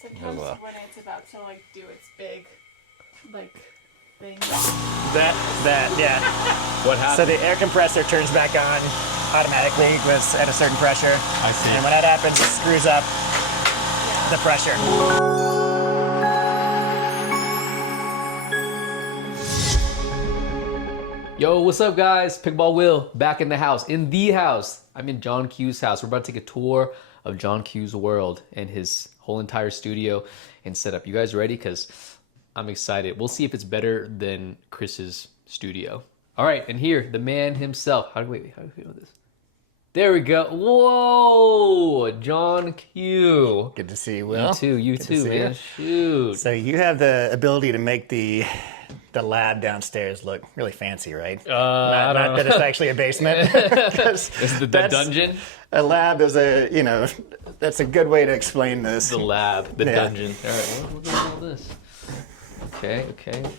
Sometimes when it's about to like do its big, like thing. Yeah. What happened? So the air compressor turns back on automatically at a certain pressure. I see. And when that happens, it screws up the pressure. Yo, what's up, guys? Pickleball Will back in the house. I'm in John Q's house. We're about to take a tour of John Q's world and his whole entire studio and setup. You guys ready? Because I'm excited. We'll see if it's better than Chris's studio. All right, and here, the man himself. How do we know this? There we go. Whoa, John Q. Good to see you, Will. You too, man. Shoot. So you have the ability to make the lab downstairs look really fancy, right? Not that it's actually a basement. Is the dungeon? A lab is that's a good way to explain this. The lab, the dungeon. All right, what is all this? Okay,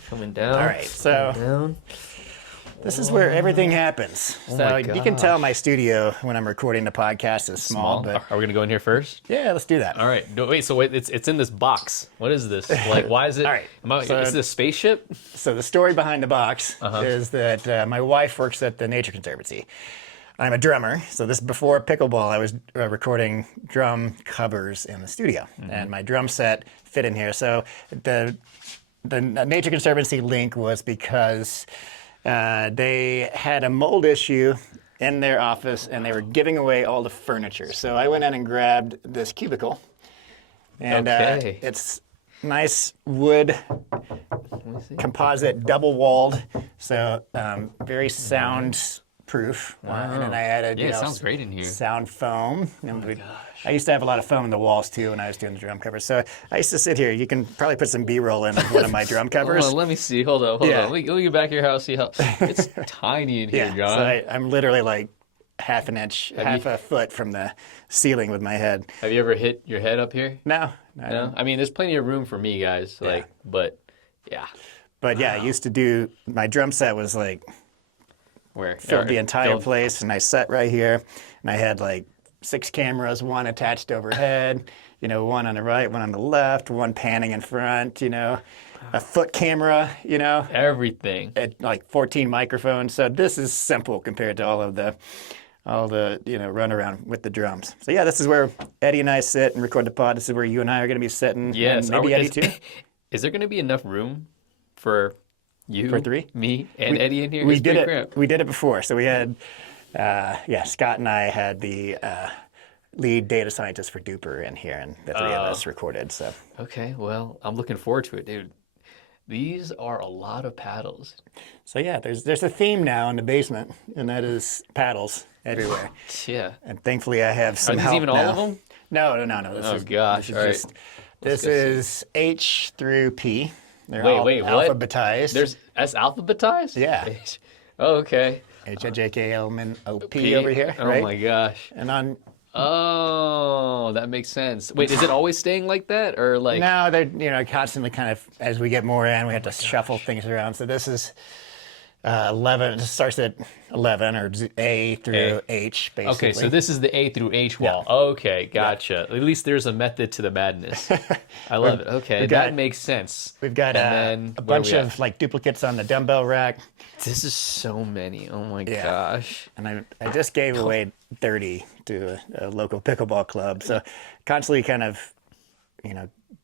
coming down. All right, so this is where everything happens. So you can tell my studio when I'm recording the podcast is small. But are we gonna go in here first? Yeah, let's do that. All right. No, wait. So it's in this box. What is this? Like, why is it? All right. Is this a spaceship? So the story behind the box is that my wife works at the Nature Conservancy. I'm a drummer, so this before pickleball, I was recording drum covers in the studio, and my drum set fit in here. So the Nature Conservancy link was because they had a mold issue in their office, and they were giving away all the furniture. So I went in and grabbed this cubicle, and it's nice wood composite, double-walled, so very sound-proof. And then I added, it sounds great in here. Sound foam. I used to have a lot of foam in the walls too when I was doing the drum covers. So I used to sit here. You can probably put some B-roll in one of my drum covers. Hold on, let me see. Hold on. Let me get back to your house. See how it's tiny in here, John. So I'm literally like half a foot from the ceiling with my head. Have you ever hit your head up here? No. I mean, there's plenty of room for me, guys. But I used to do my drum set was like filled the entire place, and I sat right here, and I had like 6 cameras, one attached overhead, one on the right, one on the left, one panning in front, a foot camera, everything. Like 14 microphones. So this is simple compared to all the run around with the drums. So yeah, this is where Eddie and I sit and record the pod. This is where you and I are going to be sitting. Yes, and maybe Eddie too. Is there going to be enough room for you, for 3, me, and Eddie in here? We did it. We did it before. So we had, Scott and I had the lead data scientist for Duper in here, and the 3 of us recorded. So okay, well, I'm looking forward to it, dude. These are a lot of paddles. So yeah, there's a theme now in the basement, and that is paddles everywhere. Yeah. And thankfully, I have some help Are these even now. all of them? No. This is H through P. They're all alphabetized. That's alphabetized? Yeah. Oh, okay. HJKLMNOP over here. Oh right? my gosh. And on. Oh, that makes sense. Wait, is it always staying like that, or like? No, they're constantly kind of, as we get more in, we have to shuffle things around. So this is 11. It starts at 11 or A through H, basically. Okay, so this is the A through H wall. Yeah. Okay, gotcha. Yeah. At least there's a method to the madness. I love it. Okay, that makes sense. We've got a bunch of like duplicates on the dumbbell rack. This is so many. Oh my gosh. And I just gave away 30 to a local pickleball club. So constantly kind of,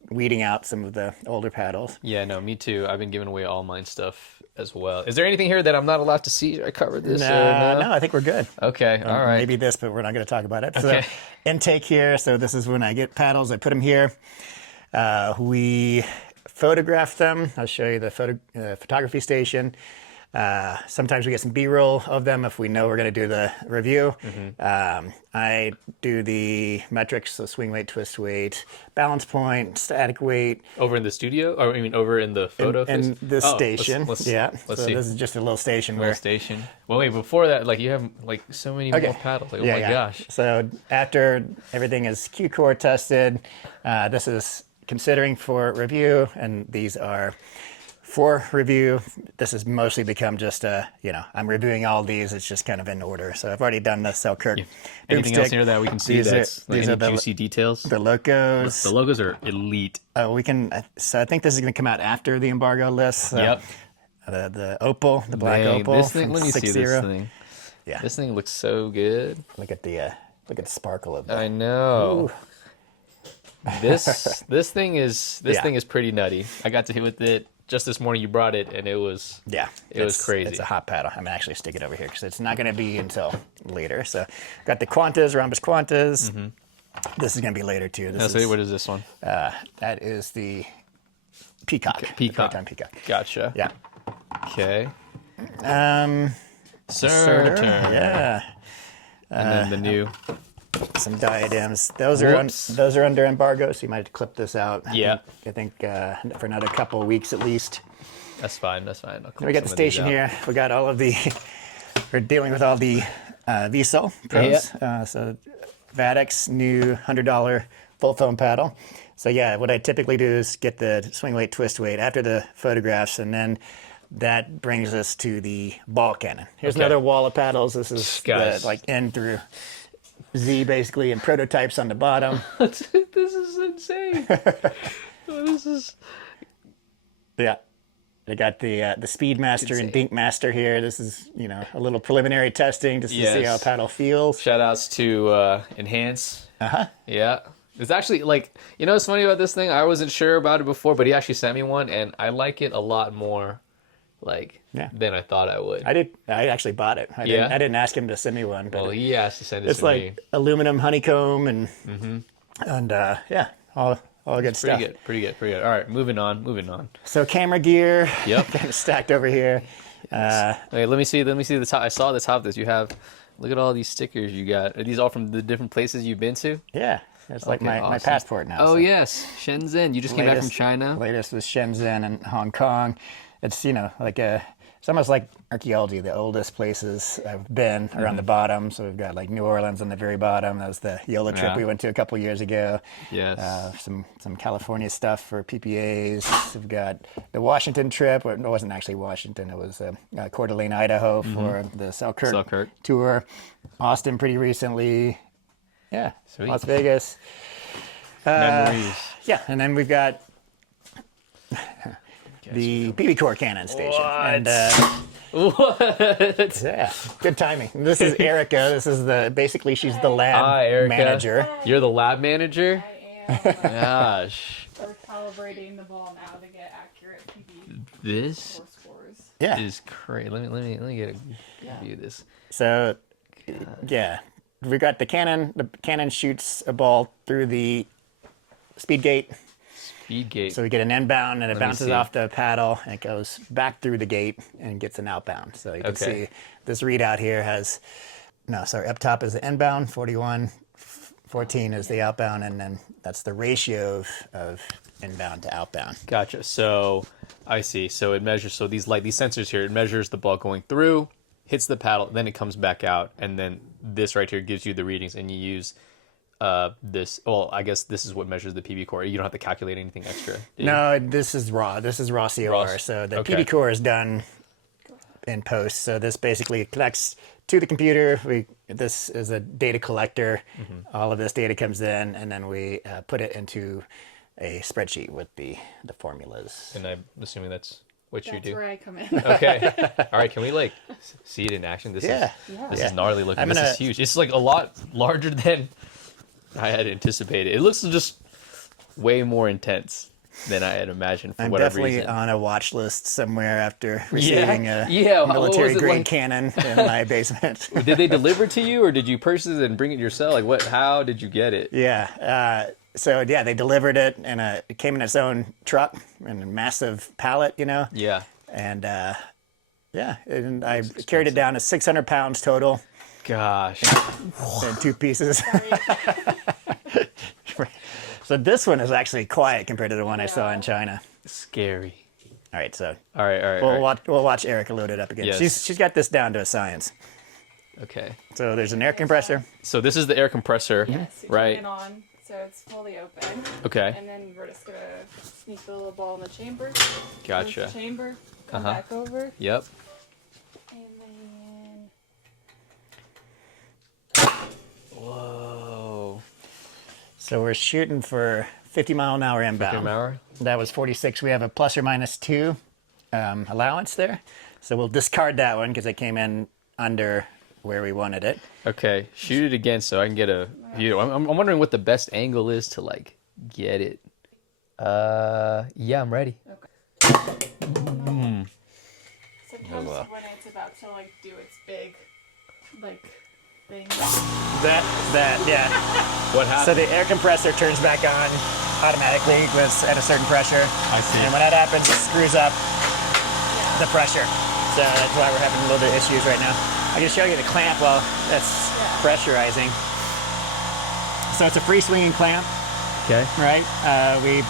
weeding out some of the older paddles. Yeah, no, me too. I've been giving away all mine stuff as well. Is there anything here that I'm not allowed to see? I covered this. No, I think we're good. Okay, all right. Maybe this, but we're not going to talk about it. Okay. So intake here. So this is when I get paddles. I put them here. We photograph them. I'll show you the photography station. Sometimes we get some B-roll of them if we know we're going to do the review. I do the metrics, so swing weight, twist weight, balance point, static weight. Over in the studio? Or I mean over in the photo? In this station. Let's so see. This is just a little station. Station. Well, wait, before that, like you have like so many more paddles. Like, oh my gosh. So after everything is Q-Core tested, this is considering for review, and these are for review. This has mostly become just I'm reviewing all these. It's just kind of in order. So I've already done the Selkirk. Yeah. Anything else here that we can see that's these any are the juicy details? The logos. The logos are elite. We can. So I think this is going to come out after the embargo list. So Yep. The opal, the black Dang, opal. this thing, from let me see 6-0. this thing. Yeah. This thing looks so good. Look at the sparkle of that. I know. Ooh. This thing is pretty nutty. I got to hit with it just this morning. You brought it, and it was crazy. It's a hot paddle. I'm gonna actually stick it over here because it's not gonna be until later. So got the Quantas, Rhombus Quantas. Mm-hmm. This is gonna be later too. What is this one? That is the Peacock. Peacock. The Proton Peacock. Gotcha. Yeah. Okay. Saturn. Turn. Yeah. And then the new. Some diadems. Those are under embargo, so you might have to clip this out. Yeah. I think for another couple of weeks at least. That's fine. Then we got the station here. We got all of the. We're dealing with all the VSOL pros. Yeah. So Vadex new $100 full foam paddle. So yeah, what I typically do is get the swing weight, twist weight after the photographs, and then that brings us to the ball cannon. Here's another wall of paddles. This is the, N through Z basically, and prototypes on the bottom. This is insane. This is. Yeah. They got the Speedmaster and Dinkmaster here. This is, a little preliminary testing just to see how a paddle feels. Shout outs to Enhance. Uh-huh. Yeah. It's actually what's funny about this thing? I wasn't sure about it before, but he actually sent me one, and I like it a lot more than I thought I would. I did. I actually bought it. I didn't ask him to send me one. But well, he asked to send it it's to me. It's like aluminum honeycomb and all good stuff. Pretty good. All right, moving on. So camera gear. Yep. Kind of stacked over here. Yes. Wait, let me see the top. I saw the top of this. You have. Look at all these stickers you got. Are these all from the different places you've been to? Yeah. It's like my passport now. Oh, so. Yes. Shenzhen. You just came back from China? Latest was Shenzhen and Hong Kong. It's, it's almost like archaeology. The oldest places I've been are on the bottom. So we've got New Orleans on the very bottom. That was the YOLO trip we went to a couple years ago. Yes. Some California stuff for PPAs. We've got the Washington trip. It wasn't actually Washington. It was Coeur d'Alene, Idaho for the Selkirk tour. Austin pretty recently. Yeah, sweet. Las Vegas. Memories. Yeah, and then we've got the PB Core cannon station. What? And, what? Yeah, good timing. This is Erica. This is basically she's the lab manager. You're the lab manager? I am. Gosh. We're calibrating the ball now to get accurate PB This scores. Yeah. is crazy. Let me get a view of this. So, yeah. We got the cannon. The cannon shoots a ball through the speed gate. So we get an inbound, and it bounces off the paddle, and it goes back through the gate and gets an outbound. So you can see this readout here has, up top is the inbound, 41, 14 is the outbound, and then that's the ratio of inbound to outbound. Gotcha. So I see. So it measures. So these sensors here, it measures the ball going through, hits the paddle, then it comes back out, and then this right here gives you the readings, and you use this. Well, I guess this is what measures the PB core. You don't have to calculate anything extra. No, this is raw. This is raw COR. So the PB core is done in post. So this basically connects to the computer. This is a data collector. All of this data comes in, and then we put it into a spreadsheet with the formulas. And I'm assuming that's what you do. That's where I come in. Okay. All right. Can we see it in action? This is gnarly looking. This is huge. It's a lot larger than I had anticipated. It looks just way more intense than I had imagined for whatever reason. I'm definitely on a watch list somewhere after receiving a military grade cannon in my basement. Did they deliver to you, or did you purchase it and bring it yourself? How did you get it? Yeah. They delivered it, and it came in its own truck and a massive pallet, Yeah. And and I carried it down to 600 pounds total. Gosh. In 2 pieces. So this one is actually quiet compared to the one I saw in China. Scary. All right, so all right. We'll watch Erica load it up again. Yes. She's got this down to a science. Okay. So there's an air compressor. So this is the air compressor, Yes, right? turn it on. So so it's fully open. Okay. And then we're just gonna sneak the little ball in the chamber. Gotcha. Close the chamber. Come back over. Yep. And then. Whoa. So we're shooting for 50-mile-an-hour inbound. 50 mile? That was 46. We have a ±2 allowance there. So we'll discard that one because it came in under where we wanted it. Okay, shoot it again so I can get a view. I'm wondering what the best angle is to like get it. Yeah, I'm ready. Okay. Sometimes when it's about to like do its big, like thing. Yeah. What happened? So the air compressor turns back on automatically at a certain pressure. I see. And when that happens, it screws up the pressure. So that's why we're having a little bit of issues right now. I can show you the clamp while that's pressurizing. So it's a free swinging clamp, Okay. right? We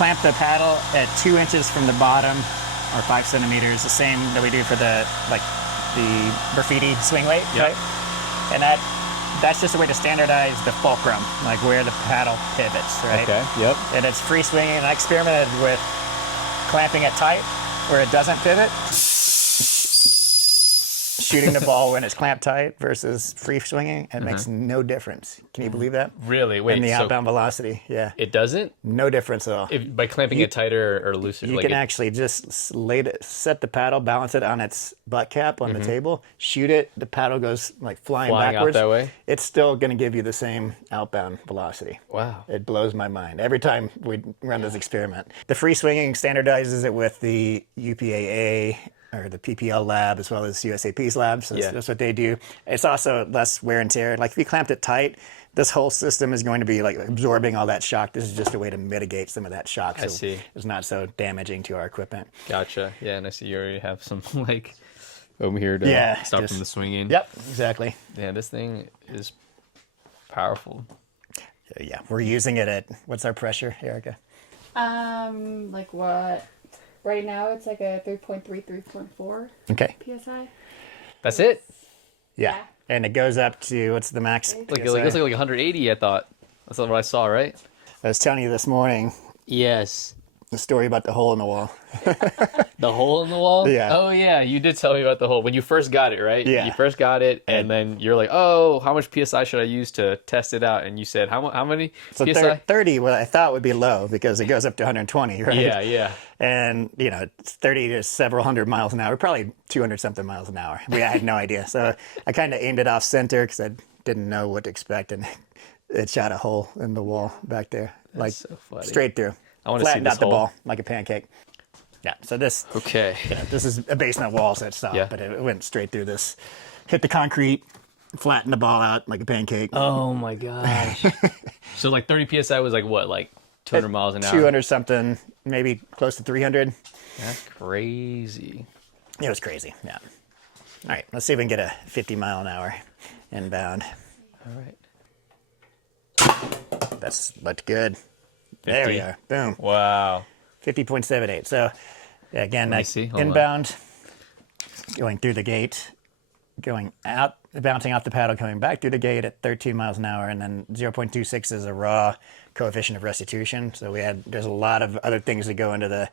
clamp the paddle at 2 inches from the bottom, or 5 centimeters, the same that we do for the graffiti swing weight, right? And that's just a way to standardize the fulcrum, like where the paddle pivots, right? Okay. Yep. And it's free swinging, and I experimented with clamping it tight where it doesn't pivot, shooting the ball when it's clamped tight versus free swinging. It makes no difference. Can you believe that? Really? Wait. In the So outbound velocity, yeah. it doesn't? No difference at all. By clamping it tighter or looser? You like can actually just set the paddle, balance it on its butt cap on the table, shoot it. The paddle goes like flying backwards. out that way? It's still going to give you the same outbound velocity. Wow. It blows my mind every time we run this experiment. The free swinging standardizes it with the UPAA or the PPL lab as well as USAP's lab. So that's what they do. It's also less wear and tear. Like if you clamped it tight, this whole system is going to be like absorbing all that shock. This is just a way to mitigate some of that shock. So I see. It's not so damaging to our equipment. Gotcha. Yeah, and I see you already have some like over here to stop from the swinging. Yep, exactly. Yeah, this thing is powerful. Yeah, we're using it at, what's our pressure, Erica? Like what? Right now it's like a 3.3, 3.4 Okay. psi. That's it? Yeah. And it goes up to, what's the max? Like PSI? it looks like 180, I thought. That's what I saw, right? I was telling you this morning Yes. the story about the hole in the wall. The hole in the wall? Yeah. Oh, yeah. You did tell me about the hole when you first got it, right? Yeah. You first got it, and then you're like, oh, how much PSI should I use to test it out? And you said, how many So PSI? 30, what I thought would be low because it goes up to 120, right? Yeah, yeah. And, it's 30 to several hundred miles an hour, probably 200 something miles an hour. I had no idea. So I kind of aimed it off center because I didn't know what to expect. And it shot a hole in the wall back there, like so funny. straight through. I want to see Flattened this out the hole. ball like a pancake. Yeah, so this Okay. this is a basement wall, so it stopped, Yeah. but it went straight through this, hit the concrete, flattened the ball out like a pancake. Oh, my gosh. So, like, 30 PSI was like what? Like 200 miles an hour? 200 something, maybe close to 300. That's crazy. It was crazy, yeah. All right, let's see if we can get a 50 mile an hour inbound. All right. That's looked good. There we 50. are. Boom. Wow. 50.78. So again, Let me like see. Hold on. inbound, going through the gate, going out, bouncing off the paddle, coming back through the gate at 13 miles an hour, and then 0.26 is a raw coefficient of restitution. So there's a lot of other things that go into the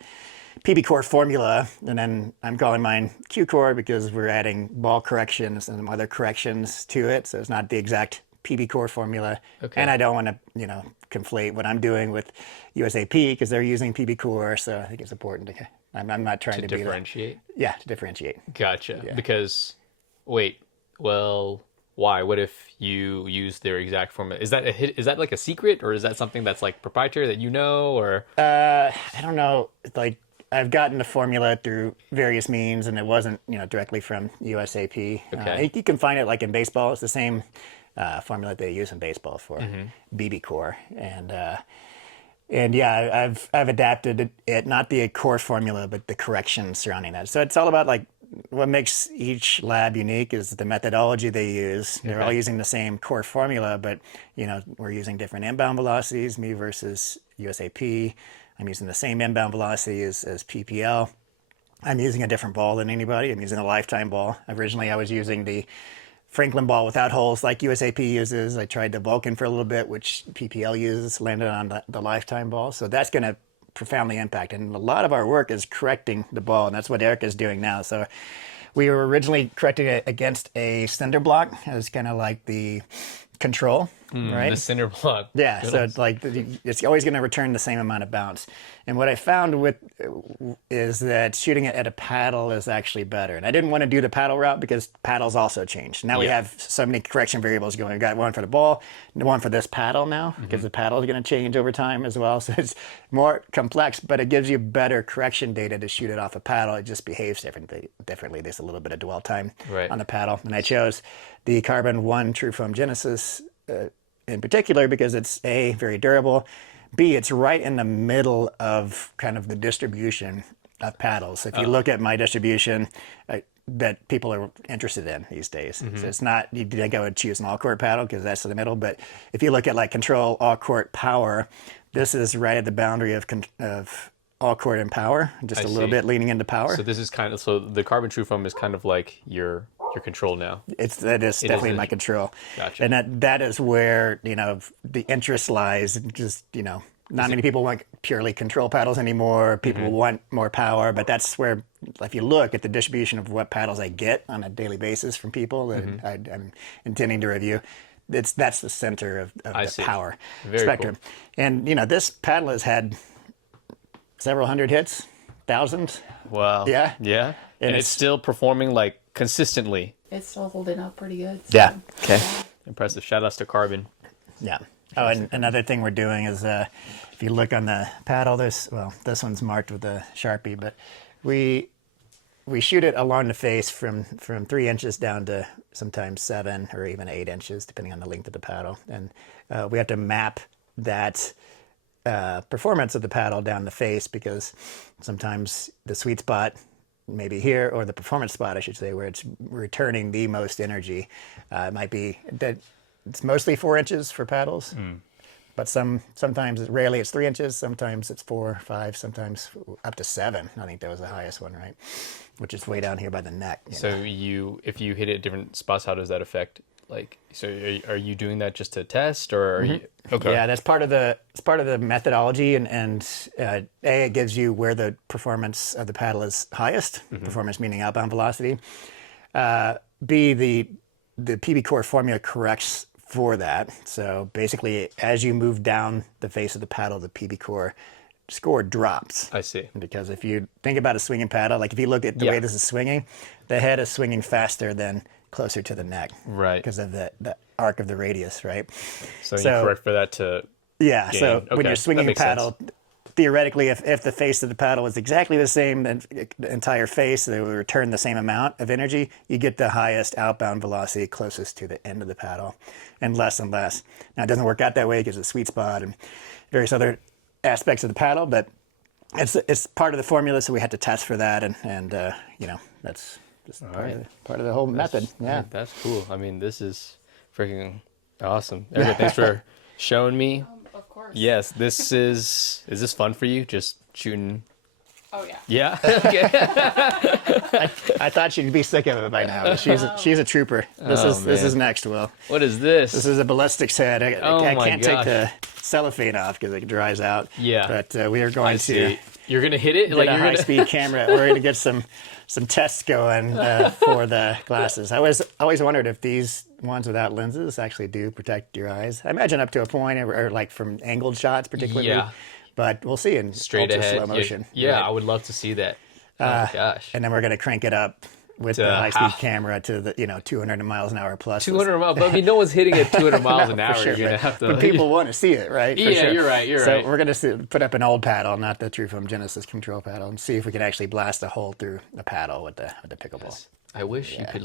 PB core formula, and then I'm calling mine Q core because we're adding ball corrections and some other corrections to it. So it's not the exact PB core formula. Okay. And I don't want to, conflate what I'm doing with USAP because they're using PB core. So I think it's important to, I'm not trying to be Differentiate? Yeah, to differentiate. Gotcha. Because, wait, well, why? What if you use their exact formula? Is that is that like a secret, or is that something that's like proprietary that you know, or? I don't know. Like I've gotten the formula through various means, and it wasn't, directly from USAP. Okay. You can find it like in baseball. It's the same formula they use in baseball for BB core, and yeah, I've adapted it, not the core formula, but the corrections surrounding that. So it's all about like what makes each lab unique is the methodology they use. They're all using the same core formula, but we're using different inbound velocities, me versus USAP. I'm using the same inbound velocity as PPL. I'm using a different ball than anybody. I'm using a lifetime ball. Originally, I was using the Franklin ball without holes like USAP uses. I tried the Vulcan for a little bit, which PPL uses, landed on the Lifetime ball. So that's going to profoundly impact. And a lot of our work is correcting the ball, and that's what Eric is doing now. So we were originally correcting it against a cinder block. It was kind of like the control, right? The cinder block. Yeah, so it's like it's always going to return the same amount of bounce. And what I found is that shooting it at a paddle is actually better. And I didn't want to do the paddle route because paddles also changed. Now we have so many correction variables going. We've got one for the ball, and one for this paddle now, because the paddle is going to change over time as well. So it's more complex, but it gives you better correction data to shoot it off a paddle. It just behaves differently. There's a little bit of dwell time on the paddle. And I chose the Carbon 1 True Foam Genesis in particular because it's A, very durable, B, it's right in the middle of kind of the distribution of paddles. If you look at my distribution that people are interested in these days, so it's not, you think I would choose an all-court paddle because that's in the middle, but if you look at like control, all-court, power, this is right at the boundary of all-court and power, just a little bit leaning into power. So this is kind of, so the Carbon True Foam is kind of like your control now. That is definitely my control. Gotcha. And that is where, the interest lies. Just, not many people want purely control paddles anymore. People want more power, but that's where, if you look at the distribution of what paddles I get on a daily basis from people that I'm intending to review, that's the center of the power spectrum. Cool. And, this paddle has had several hundred hits, thousands. Wow. Yeah. Yeah. And it's still performing like consistently. It's still holding up pretty good. So. Yeah. Okay. Yeah. Impressive. Shout outs to Carbon. Yeah. Oh, and another thing we're doing is if you look on the paddle, this one's marked with a Sharpie, but we shoot it along the face from 3 inches down to sometimes 7 or even 8 inches, depending on the length of the paddle. And we have to map that performance of the paddle down the face because sometimes the sweet spot maybe here, or the performance spot, I should say, where it's returning the most energy. It might be that it's mostly 4 inches for paddles, but sometimes, rarely it's 3 inches, sometimes it's 4, 5, sometimes up to 7. I think that was the highest one, right? Which is way down here by the neck. So if you hit it at different spots, how does that affect? So are you doing that just to test, or are you? Okay. Yeah, that's part of the methodology, and it gives you where the performance of the paddle is highest. Performance meaning outbound velocity. B, the PB core formula corrects for that. So basically, as you move down the face of the paddle, the PB core score drops. I see. Because if you think about a swinging paddle, like if you look at the way this is swinging, the head is swinging faster than closer to the neck, right? Because of the arc of the radius, right? So you correct for that to gain. So when you're swinging a paddle, theoretically, if the face of the paddle is exactly the same, then the entire face, they will return the same amount of energy. You get the highest outbound velocity closest to the end of the paddle, and less. Now it doesn't work out that way because of the sweet spot and various other aspects of the paddle, but it's part of the formula, so we had to test for that, and that's just part of the whole method. Yeah, that's cool. I mean, this is freaking awesome. Erica, thanks for showing me. Of course. Yes, is this fun for you? Just shooting. Oh yeah. Yeah. Okay. I thought she'd be sick of it by now. She's a trooper. This is next, Will. What is this? This is a ballistics head. I can't gosh. take the cellophane off because it dries out. Yeah. But we are going to. You're gonna hit it like a high-speed camera. We're going to get some tests going for the glasses. I always wondered if these ones without lenses actually do protect your eyes. I imagine up to a point, or like from angled shots particularly. Yeah. But we'll see in straight ultra ahead slow motion. Yeah, right? I would love to see that. Oh my gosh. And then we're going to crank it up with the high-speed camera to the 200 miles an hour plus. 200 miles, but I mean, no one's hitting at 200 miles an hour. Sure, you're gonna have to. But people want to see it, right? Yeah, sure. you're right. You're so right. We're going to put up an old paddle, not the True Foam Genesis control paddle, and see if we can actually blast a hole through the paddle with the pickleball. Yes. I wish you could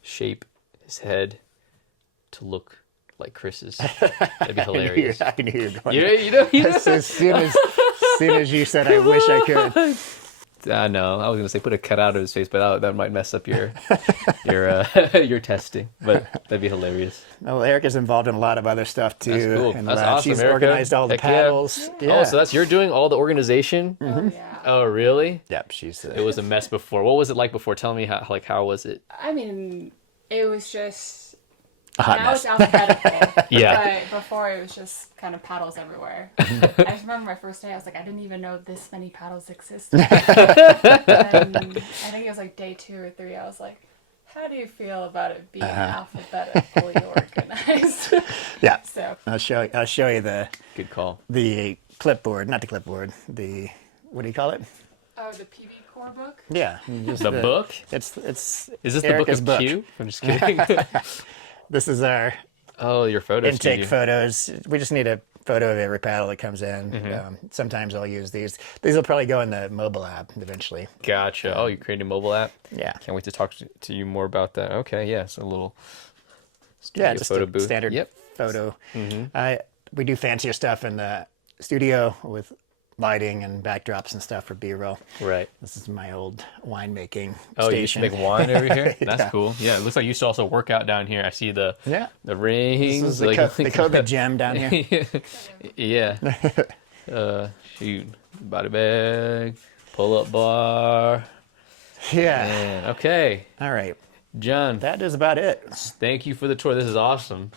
shape his head to look like Chris's. That'd be hilarious. I knew you were going. Yeah, As soon as you said, I wish I could. I know. I was gonna say put a cutout of his face, but that might mess up your your testing. But that'd be hilarious. Well, Erica's involved in a lot of other stuff too. That's cool. That's awesome. She's Erica. organized all the paddles. Yeah. Oh, so you're doing all the organization? Oh yeah. Oh really? Yep. She's. It was a mess before. What was it like before? Tell me how was it? I mean, it was just A hot now mess. it's alphabetical. Yeah. But before it was just kind of paddles everywhere. I just remember my first day. I was like, I didn't even know this many paddles existed. And I think it was like day 2 or 3. I was like, how do you feel about it being alphabetically organized? Yeah. So I'll show you Good call. the clipboard, not the clipboard. The what do you call it? oh, the PB core book. Yeah. Just The book? It's Is this Erica's the book of Q? I'm just kidding. This is our Oh, your photos. intake studio. photos. We just need a photo of every paddle that comes in. Sometimes I'll use these. These will probably go in the mobile app eventually. Gotcha. Oh, you created a mobile app? Yeah. Can't wait to talk to you more about that. Okay, yeah, so a little Yeah, studio just photo a booth. standard Yep. photo. We do fancier stuff in the studio with lighting and backdrops and stuff for B-roll. Right. This is my old winemaking Oh, you used to station. make wine over here? That's Yeah. cool. Yeah, it looks like you used to also work out down here. I see the Yeah. rings. This is the COVID gym down here. Yeah. Shoot. Body bag. Pull-up bar. Yeah. Man, okay. All right. John, That is about it. thank you for the tour. This is awesome.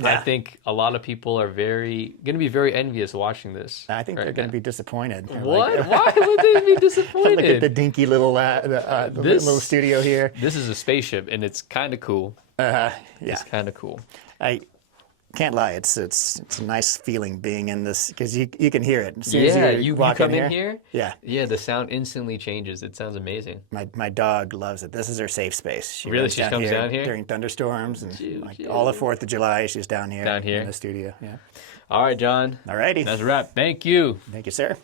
I Yeah. think a lot of people are going to be very envious watching this. I think they're right going to now. be disappointed. What? Why would they be disappointed? Look at the dinky little little studio here. This is a spaceship, and it's kind of cool. Yeah. It's kind of cool. I can't lie. It's a nice feeling being in this because you can hear it. As soon as Yeah, you you walk come in here. Yeah. Yeah, the sound instantly changes. It sounds amazing. My dog loves it. This is her safe space. She Really? runs She comes down here? during thunderstorms and Choo, like choo. all the 4th of July. She's down here. Down here? in the studio. Yeah. All right, John. All righty. That's a wrap. Thank you. Thank you, sir.